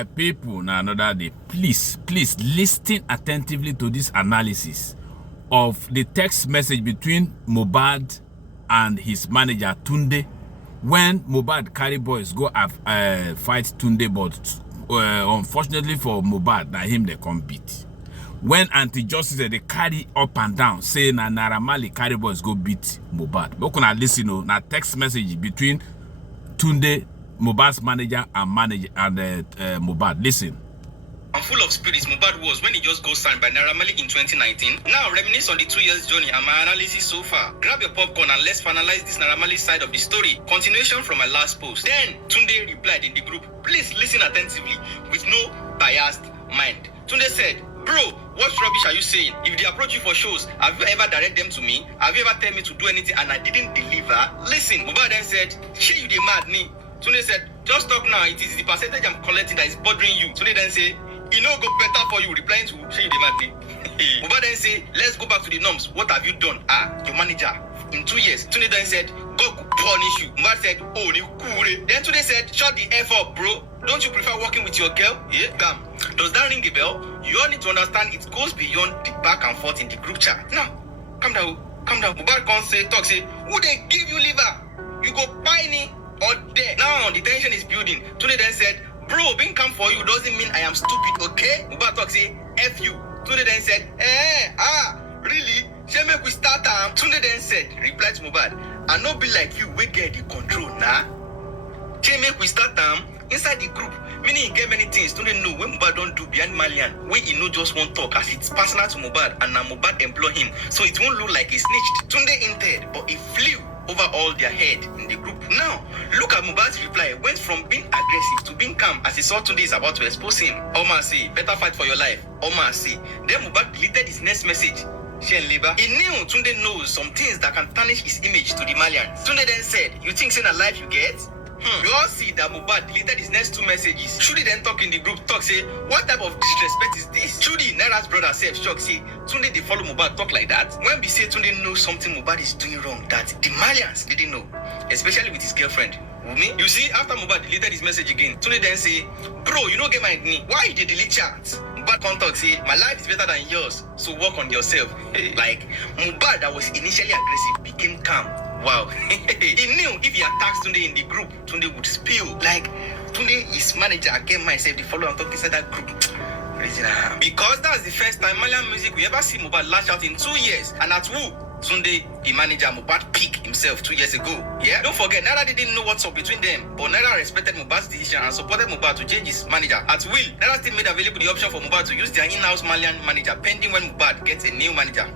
My people, now another day. Please listen attentively to this analysis of the text message between Mohbad and his manager Tunde when Mohbad carry boys go fight Tunde, but unfortunately for Mohbad, na him they come beat. When anti-justice they carry up and down, say na Naira Marley carry boys go beat Mohbad. But can I listen to na text message between Tunde, Mohbad's manager, and Mohbad. Listen. I'm full of spirits Mohbad was when he just got signed by Naira Marley in 2019. Now reminisce on the 2 years journey and my analysis so far. Grab your popcorn and let's finalize this Naira Marley side of the story. Continuation from my last post. Then Tunde replied in the group, please listen attentively with no biased mind. Tunde said, bro, what rubbish are you saying? If they approach you for shows, have you ever direct them to me? Have you ever tell me to do anything and I didn't deliver? Listen, Mohbad then said, shey you dey mad me. Tunde said, just talk now, it is the percentage I'm collecting that is bothering you. Tunde then say, it no go better for you, replying to shey you dey mad me. Mohbad then say, let's go back to the norms. What have you done? Your manager. In 2 years, Tunde then said, God could punish you. Mohbad said, oh, ni kure. Then Tunde said, shut the F up, bro. Don't you prefer working with your girl? Yeah, damn. Does that ring a bell? You all need to understand it goes beyond the back and forth in the group chat. Now, calm down. Mohbad can't say, who they give you liver? You go buy me or dead. Now the tension is building. Tunde then said, bro, being calm for you doesn't mean I am stupid, okay? Mohbad talk say, F you. Tunde then said, really? Shall make we start time? Tunde then said, reply to Mohbad, I no be like you, we get the control, nah? Shall make we start time? Inside the group, meaning he get many things Tunde know when Mohbad don't do behind Malian, when he no just won't talk as it's personal to Mohbad and now Mohbad employ him, so it won't look like he snitched. Tunde entered, but he flew over all their head in the group. Now, look at Mohbad's reply. Went from being aggressive to being calm as he saw Tunde is about to expose him. Oma say, better fight for your life. Oma say. Then Mohbad deleted his next message. He knew Tunde knows some things that can tarnish his image to the Malians. Tunde then said, you think saying a life you get? You all see that Mohbad deleted his next 2 messages. Shudi then talk in the group, say, what type of disrespect is this? Shudi, Naira's brother, self shock, say, Tunde they follow Mohbad talk like that. When we say Tunde knows something Mohbad is doing wrong, that the Malians didn't know, especially with his girlfriend, Wumi. You see, after Mohbad deleted his message again, Tunde then say, bro, you don't get my knee. Why you delete chats? Mohbad contact say, my life is better than yours, so work on yourself. Like, Mohbad that was initially aggressive became calm. Wow. He knew if he attacks Tunde in the group, Tunde would spill. Like, Tunde is manager, again myself, the follow and talk inside that group. Because that's the first time Malian music we ever see Mohbad lash out in 2 years. And at who? Tunde, the manager, Mohbad picked himself 2 years ago. Yeah? Don't forget, Naira didn't know what's up between them, but Naira respected Mohbad's decision and supported Mohbad to change his manager. At will, Naira still made available the option for Mohbad to use their in-house Malian manager, pending when Mohbad gets a new manager.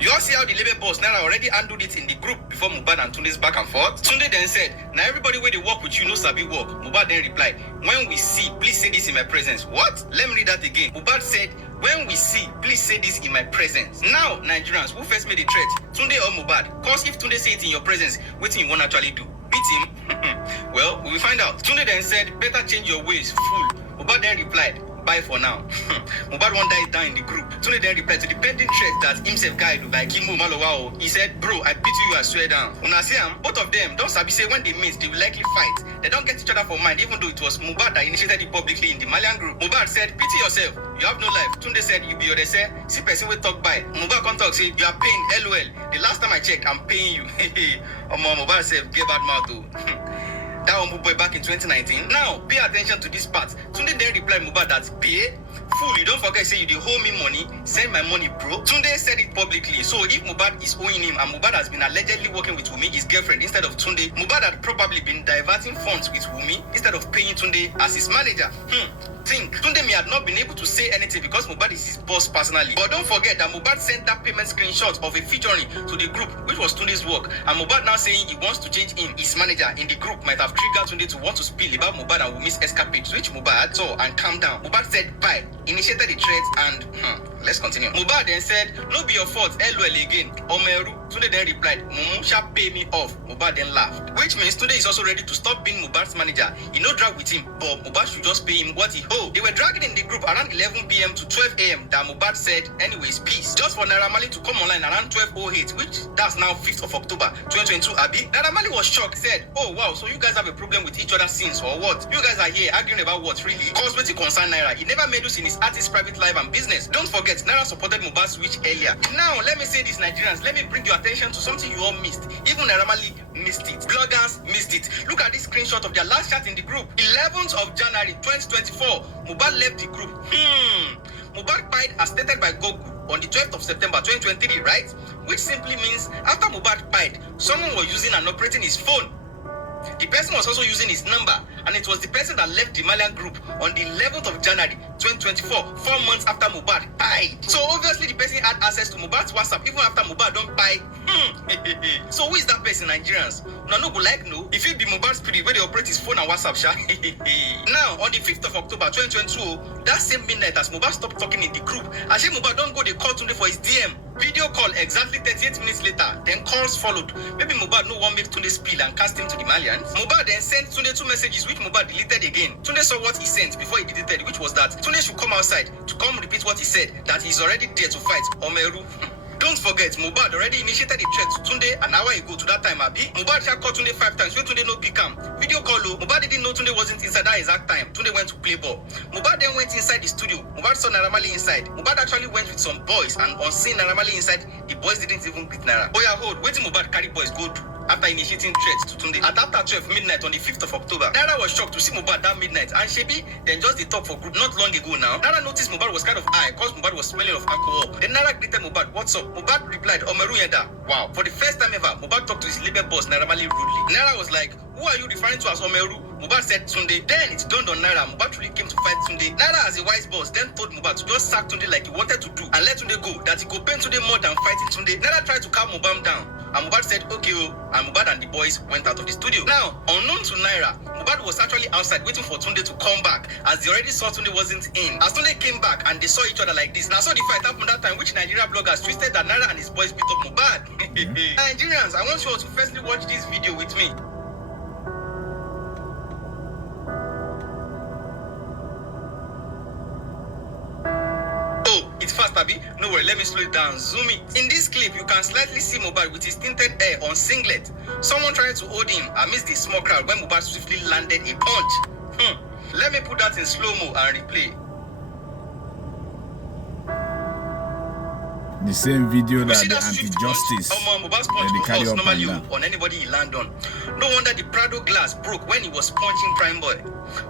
You all see how the label boss Naira already handled it in the group before Mohbad and Tunde's back and forth? Tunde then said, now everybody where they work with you no sabi work. Mohbad then replied, when we see, please say this in my presence. What? Let me read that again. Mohbad said, when we see, please say this in my presence. Now, Nigerians, who first made the threat? Tunde or Mohbad? Cause if Tunde say it in your presence, what do you want actually do? Beat him? Well, we will find out. Tunde then said, better change your ways, fool. Mohbad then replied, bye for now. Mohbad one died down in the group. Tunde then replied to the pending threat that himself guy do like Kimo Malowao. He said, bro, I beat you, I swear down. Una see both of them, don't sabi say when they meet, they will likely fight. They don't get each other for mind, even though it was Mohbad that initiated it publicly in the Malian group. Mohbad said, pity yourself, you have no life. Tunde said, you be your say, see person will talk by. Mohbad can't talk, say, you are paying LOL. The last time I checked, I'm paying you. Mohbad said, give bad mouth too. That one boy back in 2019. Now, pay attention to this part. Tunde then replied Mohbad that, pay? Fool, you don't forget, say you dey owe me money, send my money, bro. Tunde said it publicly. So if Mohbad is owing him and Mohbad has been allegedly working with Wumi, his girlfriend, instead of Tunde, Mohbad had probably been diverting funds with Wumi instead of paying Tunde as his manager. Think. Tunde may have not been able to say anything because Mohbad is his boss personally. But don't forget that Mohbad sent that payment screenshot of a featuring to the group, which was Tunde's work. And Mohbad now saying he wants to change him, his manager in the group, might have triggered Tunde to want to spill about Mohbad and Wumi's escapade, which Mohbad saw and calmed down. Mohbad said bye, initiated the threat, and let's continue. Mohbad then said, no be your fault, LOL again. Omeru. Tunde then replied, Mumu shall pay me off. Mohbad then laughed. Which means Tunde is also ready to stop being Mohbad's manager. He no drag with him, but Mohbad should just pay him what he owed. They were dragging in the group around 11 p.m. to 12 a.m. that Mohbad said, anyways, peace. Just for Naira Marley to come online around 12:08, which that's now 5th of October 2022, Abi. Naira Marley was shocked, said, oh wow, so you guys have a problem with each other since or what? You guys are here arguing about what, really? Cause what concern Naira, he never made us in his artist's private life and business. Don't forget, Naira supported Mohbad's switch earlier. Now, let me say this, Nigerians, let me bring your attention to something you all missed. Even Naira Marley missed it. Bloggers missed it. Look at this screenshot of their last chat in the group. 11th of January 2024, Mohbad left the group. Mohbad died as stated by Goku on the 12th of September 2023, right? Which simply means after Mohbad died, someone was using and operating his phone. The person was also using his number, and it was the person that left the Malian group on the 11th of January 2024, 4 months after Mohbad died. So obviously the person had access to Mohbad's WhatsApp even after Mohbad don't die. So who is that person, Nigerians? No go like no. If it be Mohbad's spirit where they operate his phone and WhatsApp, sha. Now on the 5th of October 2022, that same midnight as Mohbad stopped talking in the group, Ashe Mohbad don't go they call Tunde for his DM. Video call exactly 38 minutes later, then calls followed. Maybe Mohbad no one make Tunde spill and cast him to the Malians. Mohbad then sent Tunde 2 messages which Mohbad deleted again. Tunde saw what he sent before he deleted, which was that Tunde should come outside to come repeat what he said, that he's already there to fight Omeru. Don't forget, Mohbad already initiated a threat to Tunde an hour ago to that time, Abi. Mohbad had called Tunde 5 times when Tunde no pick him. Video call, Mohbad didn't know Tunde wasn't inside that exact time. Tunde went to play ball. Mohbad then went inside the studio. Mohbad saw Naira Marley inside. Mohbad actually went with some boys, and on seeing Naira Marley inside, the boys didn't even greet Naira. Oh yeah, hold. Wait till Mohbad carry boys go do after initiating threats to Tunde. At after 12 midnight on the 5th of October, Naira was shocked to see Mohbad that midnight, and Shebi then just the talk for group not long ago now. Naira noticed Mohbad was kind of high because Mohbad was smelling of alcohol. Then Naira greeted Mohbad, what's up? Mohbad replied, Omeru Yenda. Wow. For the first time ever, Mohbad talked to his label boss Naira Marley rudely. Naira was like, who are you referring to as Omeru? Mohbad said Tunde. Then it dawned on Naira, Mohbad really came to fight Tunde. Naira, as a wise boss, then told Mohbad to just sack Tunde like he wanted to do and let Tunde go, that he could pain Tunde more than fighting Tunde. Naira tried to calm Mohbad down, and Mohbad said, okay, and Mohbad and the boys went out of the studio. Now, unknown to Naira, Mohbad was actually outside waiting for Tunde to come back, as they already saw Tunde wasn't in. As Tunde came back and they saw each other like this, now saw the fight happened that time, which Nigeria bloggers twisted that Naira and his boys beat up Mohbad. Nigerians, I want you all to firstly watch this video with me. It's fast, Abi. No worry, let me slow it down. Zoom it. In this clip, you can slightly see Mohbad with his tinted hair on singlet. Someone tried to hold him amidst the small crowd when Mohbad swiftly landed a punch. Let me put that in slow-mo and replay. The same video that the anti-justice Mohbad's punch will force normally on anybody he land on. No wonder the Prado glass broke when he was punching Prime Boy.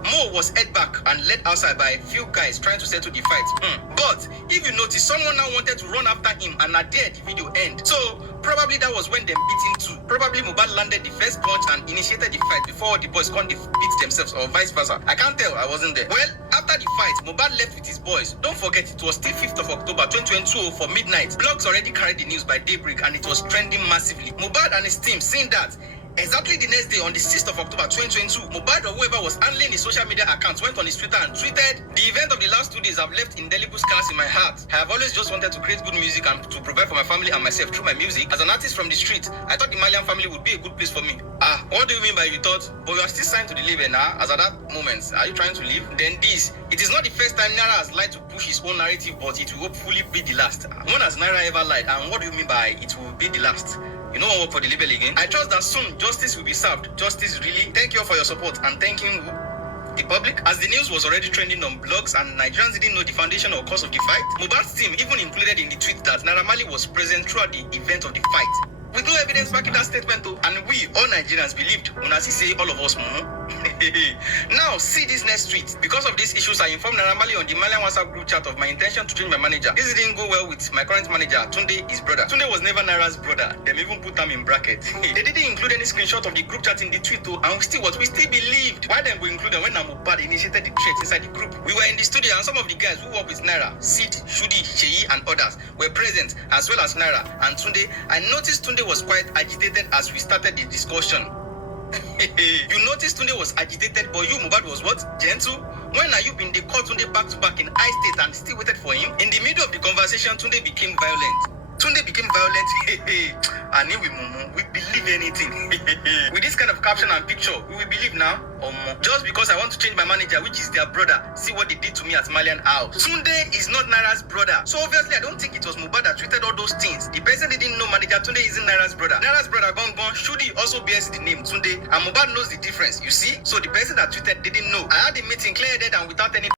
Mo was held back and led outside by a few guys trying to settle the fight. But if you notice, someone now wanted to run after him and at there the video end. So probably that was when they beat him too. Probably Mohbad landed the first punch and initiated the fight before the boys can't beat themselves, or vice versa. I can't tell, I wasn't there. Well, after the fight, Mohbad left with his boys. Don't forget, it was still 5th of October 2022 for midnight. Blogs already carried the news by daybreak and it was trending massively. Mohbad and his team, seeing that, exactly the next day, on the 6th of October 2022, Mohbad or whoever was handling his social media accounts went on his Twitter and tweeted, the event of the last 2 days have left indelible scars in my heart. I have always just wanted to create good music and to provide for my family and myself through my music. As an artist from the street, I thought the Malian family would be a good place for me. What do you mean by you thought? But you are still signed to the label now, as at that moment. Are you trying to leave? Then this, it is not the first time Naira has lied to push his own narrative, but it will hopefully be the last. When has Naira ever lied? And what do you mean by it will be the last? You know, work for the label again. I trust that soon justice will be served. Justice really. Thank you all for your support and thanking the public. As the news was already trending on blogs and Nigerians didn't know the foundation or cause of the fight, Mohbad's team even included in the tweet that Naira Marley was present throughout the event of the fight. With no evidence backing that statement, and we, all Nigerians, believed, Unasi say all of us, Now, see this next tweet. Because of these issues, I informed Naira Marley on the Malian WhatsApp group chat of my intention to change my manager. This didn't go well with my current manager, Tunde, his brother. Tunde was never Naira's brother. They even put him in bracket. They didn't include any screenshot of the group chat in the tweet, though, and we still believed. Why then we include them when Mohbad initiated the threat inside the group? We were in the studio, and some of the guys who work with Naira, Sid, Shudi, Sheyi, and others, were present, as well as Naira and Tunde. I noticed Tunde was quite agitated as we started the discussion. You noticed Tunde was agitated, but you, Mohbad, was what? Gentle? When are you been they called Tunde back to back in high state and still waited for him? In the middle of the conversation, Tunde became violent. Tunde became violent. And we mumu, we believe anything. With this kind of caption and picture, we will believe now. Just because I want to change my manager, which is their brother. See what they did to me at Malian House. Tunde is not Naira's brother. So obviously, I don't think it was Mohbad that tweeted all those things. The person didn't know manager Tunde isn't Naira's brother. Naira's brother gone. Shudi also bears the name Tunde. And Mohbad knows the difference, you see? So the person that tweeted didn't know. I had the meeting clear dead and without any